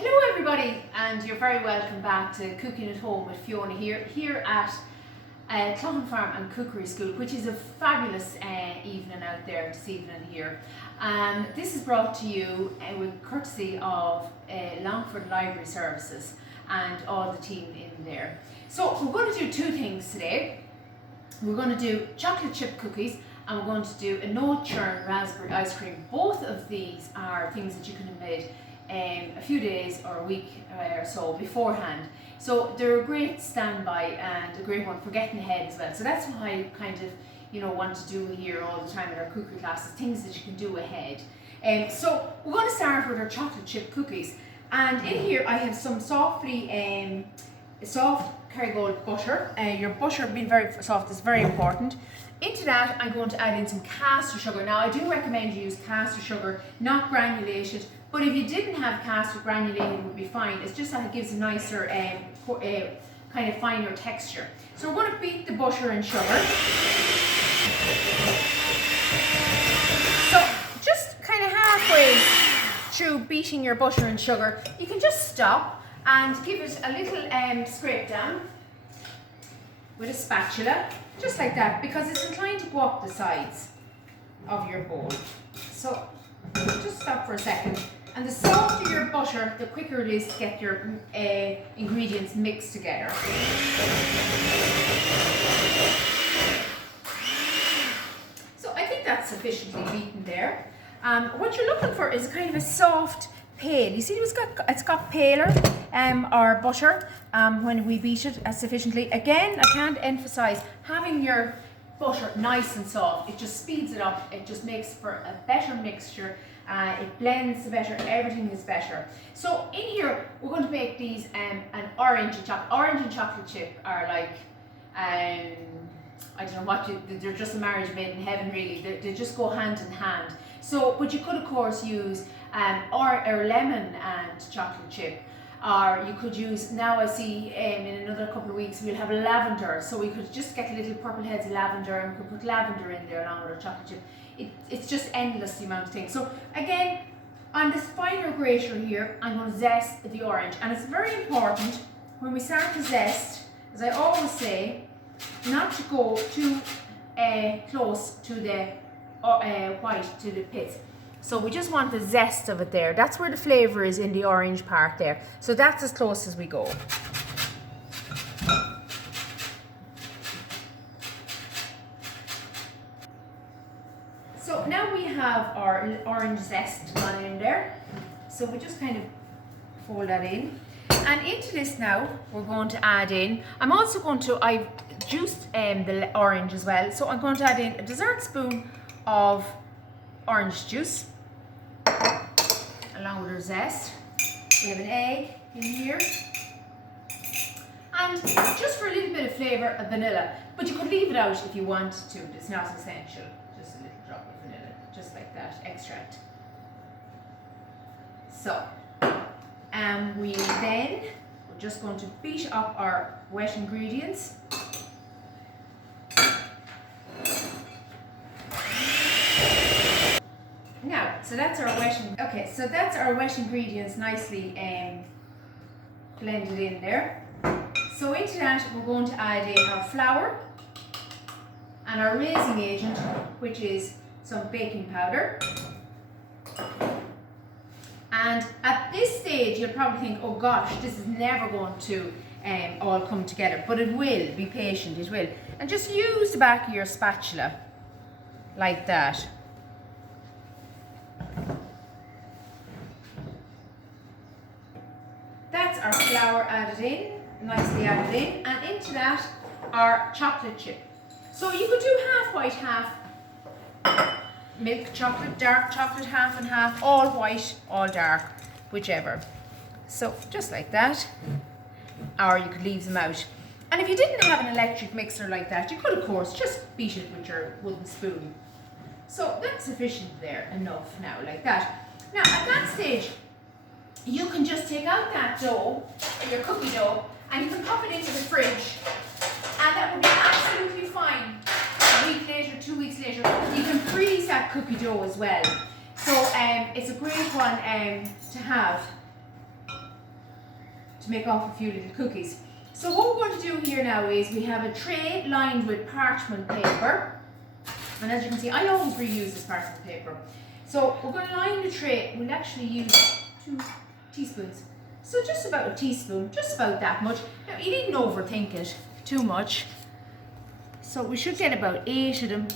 Hello everybody, and you're very welcome back to Cooking at Home with Fiona here at Cloughan Farm and Cookery School, which is a fabulous evening out there this evening here. This is brought to you with courtesy of Longford Library Services and all the team in there. So we're going to do two things today. We're going to do chocolate chip cookies and we're going to do a no churn raspberry ice cream. Both of these are things that you can have made a few days or a week or so beforehand. So they're a great standby and a great one for getting ahead as well. So that's why I kind of, want to do here all the time in our cookery classes, things that you can do ahead. So we're going to start with our chocolate chip cookies. And in here I have some soft Kerrygold butter. Your butter being very soft is very important. Into that I'm going to add in some caster sugar. Now I do recommend you use caster sugar, not granulated, but if you didn't have caster, granulated would be fine. It's just that it gives a nicer kind of finer texture. So we're going to beat the butter and sugar. So just kind of halfway through beating your butter and sugar, you can just stop and give it a little scrape down with a spatula, just like that, because it's inclined to go up the sides of your bowl. So just stop for a second. And the softer your butter, the quicker it is to get your ingredients mixed together. So I think that's sufficiently beaten there. What you're looking for is kind of a soft pale. You see it's got paler our butter when we beat it sufficiently. Again, I can't emphasize having your butter nice and soft. It just speeds it up. It just makes for a better mixture. It blends better, everything is better. So in here, we're going to make these an orange and chocolate. Orange and chocolate chip are like, I don't know what, they're just a marriage made in heaven really. They just go hand in hand. So, but you could of course use or lemon and chocolate chip. Or you could use, now I see in another couple of weeks we'll have lavender, so we could just get little purple heads of lavender and we could put lavender in there along with our chocolate chip. It's just endless the amount of things. So again, on this finer grater here, I'm going to zest the orange, and it's very important when we start to zest, as I always say, not to go too close to the white, to the pith. So we just want the zest of it there. That's where the flavour is, in the orange part there. So that's as close as we go. So now we have our orange zest gone in there. So we just kind of fold that in. And into this now, we're going to add in, I've juiced the orange as well. So I'm going to add in a dessert spoon of orange juice along with our zest. We have an egg in here, and just for a little bit of flavour, a vanilla, but you could leave it out if you want to. It's not essential. Just a little drop of vanilla, just like that, extract. So we're just going to beat up our wet ingredients. So that's our wet ingredients nicely blended in there. So into that we're going to add in our flour and our raising agent, which is some baking powder. And at this stage you'll probably think, oh gosh, this is never going to all come together, but it will. Be patient, it will. And just use the back of your spatula like that. That's our flour added in, nicely added in, and into that our chocolate chip. So you could do half white, half milk chocolate, dark chocolate, half and half, all white, all dark, whichever. So just like that, or you could leave them out. And if you didn't have an electric mixer like that, you could of course just beat it with your wooden spoon. So that's sufficient there, enough now, like that. Now at that stage, you can just take out that dough, your cookie dough, and you can pop it into the fridge, and that would be absolutely fine. A week later, 2 weeks later, you can freeze that cookie dough as well. So it's a great one to have to make off a few little cookies. So what we're going to do here now is we have a tray lined with parchment paper. And as you can see, I always reuse this parchment paper. So we're going to line the tray. We'll actually use 2 teaspoons. So just about a teaspoon, just about that much. Now you needn't overthink it too much. So we should get about 8 of them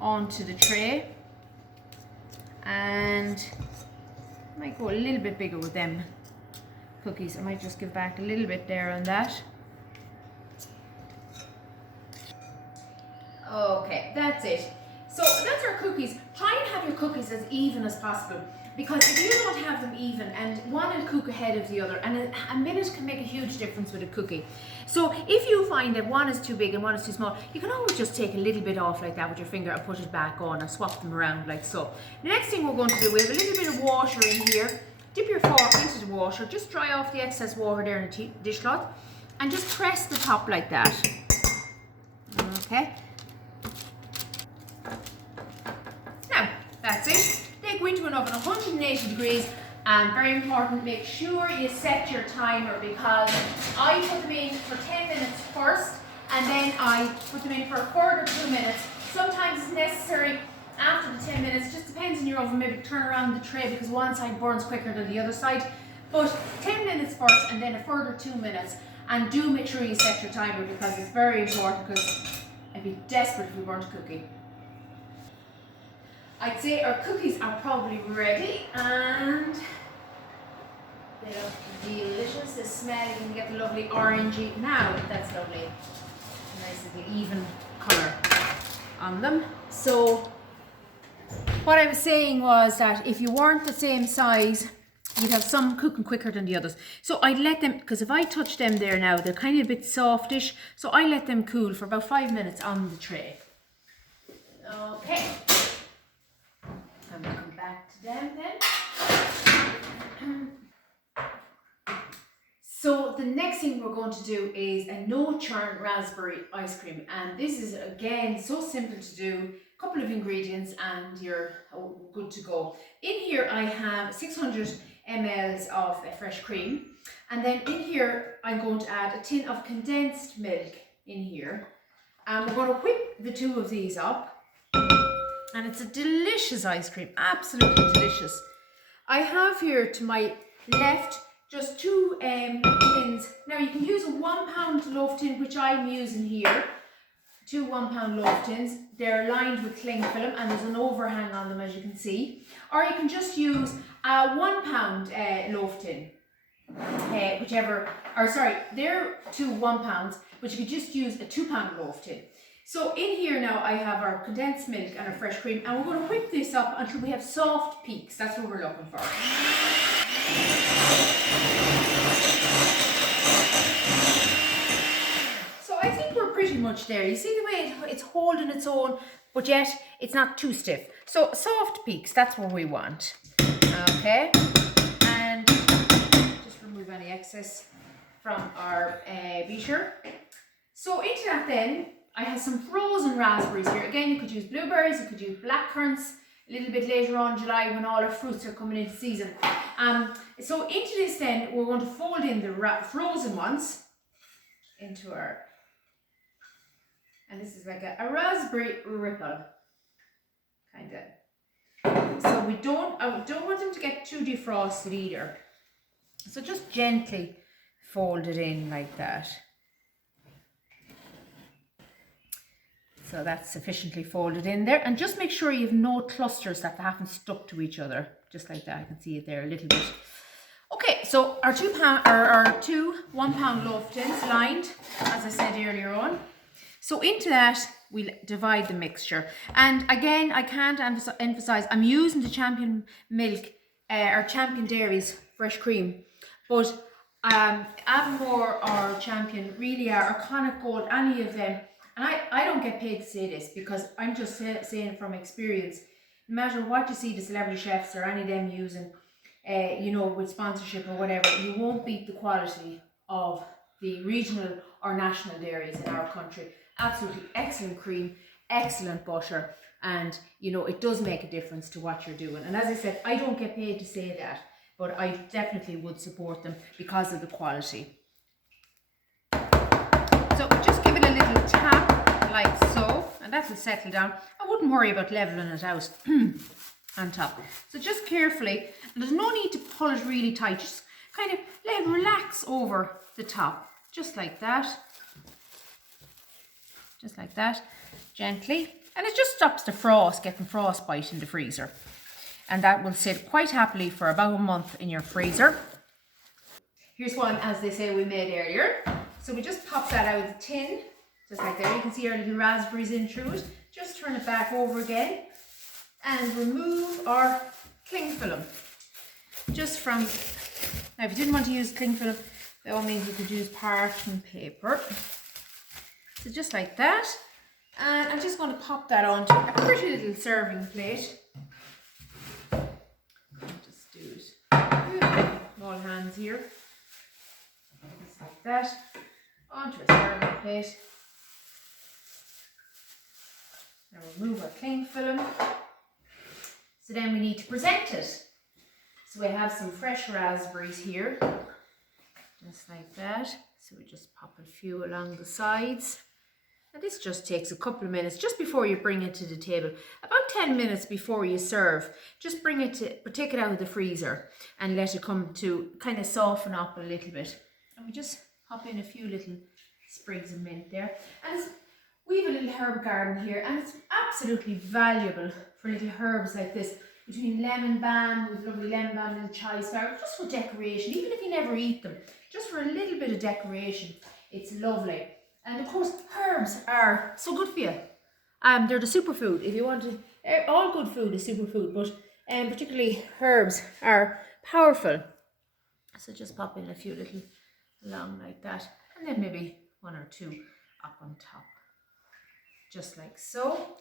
onto the tray. And I might go a little bit bigger with them cookies. I might just give back a little bit there on that. Okay, that's it. So that's our cookies. Try and have your cookies as even as possible, because if you don't have them even, and one will cook ahead of the other, and a minute can make a huge difference with a cookie. So if you find that one is too big and one is too small, you can always just take a little bit off like that with your finger and put it back on, and swap them around like so. The next thing we're going to do, we have a little bit of water in here. Dip your fork into the water, just dry off the excess water there in a dishcloth, and just press the top like that. Okay. That's it. They go into an oven 180 degrees, and very important, make sure you set your timer, because I put them in for 10 minutes first, and then I put them in for a further 2 minutes. Sometimes it's necessary after the 10 minutes, just depends on your oven, maybe turn around the tray because one side burns quicker than the other side. But 10 minutes first and then a further 2 minutes, and do make sure you set your timer, because it's very important, because I'd be desperate if we burnt a cookie. I'd say our cookies are probably ready, and they look delicious. The smell, you can get the lovely orangey. Now that's lovely, nice little even colour on them. So what I was saying was that if you weren't the same size, you'd have some cooking quicker than the others. So I'd let them, because if I touch them there now, they're kind of a bit softish. So I let them cool for about 5 minutes on the tray. Okay. We'll come back to them then. So the next thing we're going to do is a no churn raspberry ice cream, and this is again so simple to do. A couple of ingredients and you're good to go. In here I have 600 ml of fresh cream, and then in here I'm going to add a tin of condensed milk in here, and we're going to whip the 2 of these up. And it's a delicious ice cream, absolutely delicious. I have here to my left just 2 tins. Now you can use a 1 pound loaf tin, which I'm using here. 2 1 pound loaf tins. They're lined with cling film and there's an overhang on them, as you can see. Or you can just use a 1 pound loaf tin. Whichever, or sorry, they're 2 1 pounds, but you could just use a 2 pound loaf tin. So in here now I have our condensed milk and our fresh cream, and we're going to whip this up until we have soft peaks. That's what we're looking for. So I think we're pretty much there. You see the way it's holding its own, but yet it's not too stiff. So soft peaks, that's what we want. Okay, and just remove any excess from our beater. So into that then, I have some frozen raspberries here. Again, you could use blueberries, you could use blackcurrants a little bit later on in July when all our fruits are coming into season. So into this then, we're going to fold in the frozen ones into our, and this is like a raspberry ripple, kind of. So I don't want them to get too defrosted either. So just gently fold it in like that. So that's sufficiently folded in there, and just make sure you have no clusters that haven't stuck to each other, just like that. I can see it there a little bit. Okay, so our 2 1 pound loaf tins lined, as I said earlier on. So into that we'll divide the mixture, and again I can't emphasize, I'm using the Champion milk or Champion Dairies fresh cream, but Avonmore or Champion really are, or Connacht Gold, any of them. And I don't get paid to say this, because I'm just saying from experience, no matter what you see the celebrity chefs or any of them using, you know, with sponsorship or whatever, you won't beat the quality of the regional or national dairies in our country. Absolutely excellent cream, excellent butter, and you know, it does make a difference to what you're doing. And as I said, I don't get paid to say that, but I definitely would support them because of the quality. So just give it a little tap like so, and that'll settle down. I wouldn't worry about leveling it out on top. So just carefully, and there's no need to pull it really tight, just kind of let it relax over the top, just like that. Just like that, gently. And it just stops the frost, getting frostbite in the freezer. And that will sit quite happily for about a month in your freezer. Here's one, as they say, we made earlier. So we just pop that out of the tin, just like that. You can see our little raspberries in through it. Just turn it back over again and remove our cling film. Just from, now if you didn't want to use cling film, by all means you could use parchment paper. So just like that. And I'm just going to pop that onto a pretty little serving plate. Just do it. Small hands here. Just like that. Onto a serving plate. Now remove our cling film. So then we need to present it. So we have some fresh raspberries here. Just like that. So we just pop a few along the sides. And this just takes a couple of minutes just before you bring it to the table. About 10 minutes before you serve. Just bring it to, take it out of the freezer and let it come to kind of soften up a little bit. And we just pop in a few little sprigs of mint there. And we have a little herb garden here, and it's absolutely valuable for little herbs like this. Between lemon balm, with lovely lemon balm, little chive flower, just for decoration, even if you never eat them, just for a little bit of decoration, it's lovely. And of course, herbs are so good for you. They're the superfood. If you want to, all good food is superfood, but particularly herbs are powerful. So just pop in a few little along like that, and then maybe one or two up on top, just like so,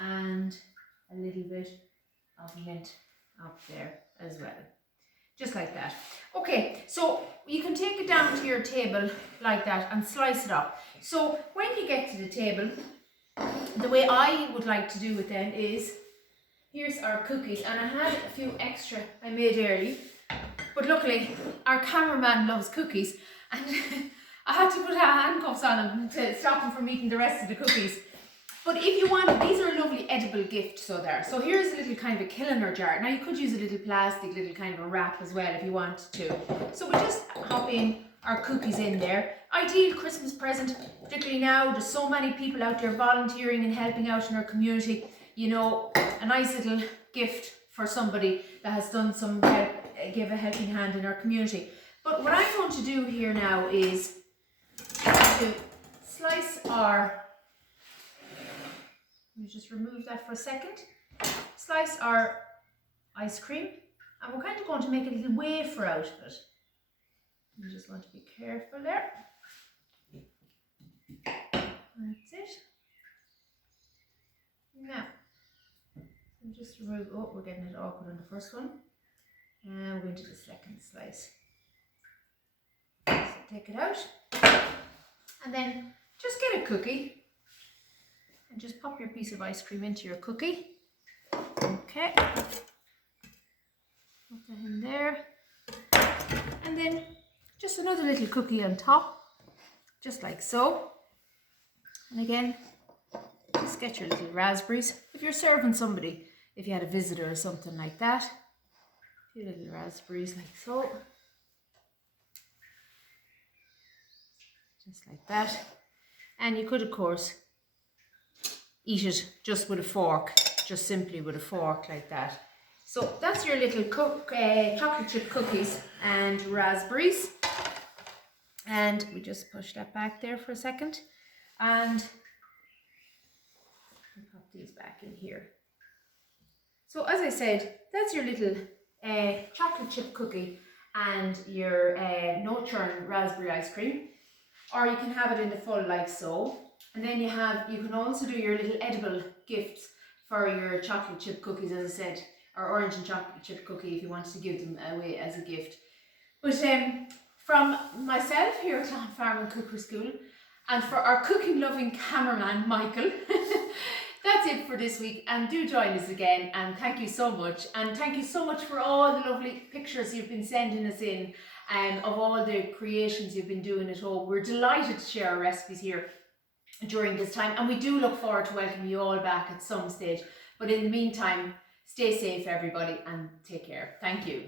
and a little bit of mint up there as well, just like that. Okay, so you can take it down to your table like that and slice it up. So when you get to the table, the way I would like to do it then is, here's our cookies, and I had a few extra I made early, but luckily our cameraman loves cookies, and I had to put handcuffs on him to stop him from eating the rest of the cookies. But if you want, these are a lovely edible gift, so there. So here's a little kind of a Killiner jar. Now you could use a little plastic, little kind of a wrap as well if you wanted to. So we just hop in our cookies in there. Ideal Christmas present, particularly now. There's so many people out there volunteering and helping out in our community. You know, a nice little gift for somebody that has done some help, give a helping hand in our community. But what I'm going to do here now is to slice our, let me just remove that for a second. Slice our ice cream, and we're kind of going to make a little wafer out of it. You just want to be careful there. That's it. Now, so just remove, oh, we're getting it awkward on the first one. And we're going to the second slice. So take it out. And then just get a cookie. And just pop your piece of ice cream into your cookie. Okay. Put that in there. And then just another little cookie on top. Just like so. And again, just get your little raspberries. If you're serving somebody, if you had a visitor or something like that. A few little raspberries like so. Just like that. And you could, of course, eat it just with a fork, just simply with a fork like that. So that's your little chocolate chip cookies and raspberries. And we just push that back there for a second. And we'll pop these back in here. So as I said, that's your little chocolate chip cookie and your no churn raspberry ice cream. Or you can have it in the full like so. And then you can also do your little edible gifts for your chocolate chip cookies, as I said, or orange and chocolate chip cookie if you wanted to give them away as a gift. But from myself here at Clonfarm and Cookery School, and for our cooking loving cameraman Michael, That's it for this week, and do join us again, and thank you so much. And thank you so much for all the lovely pictures you've been sending us in, of all the creations you've been doing at home. We're delighted to share our recipes here during this time, and we do look forward to welcoming you all back at some stage. But in the meantime, stay safe everybody, and take care. Thank you.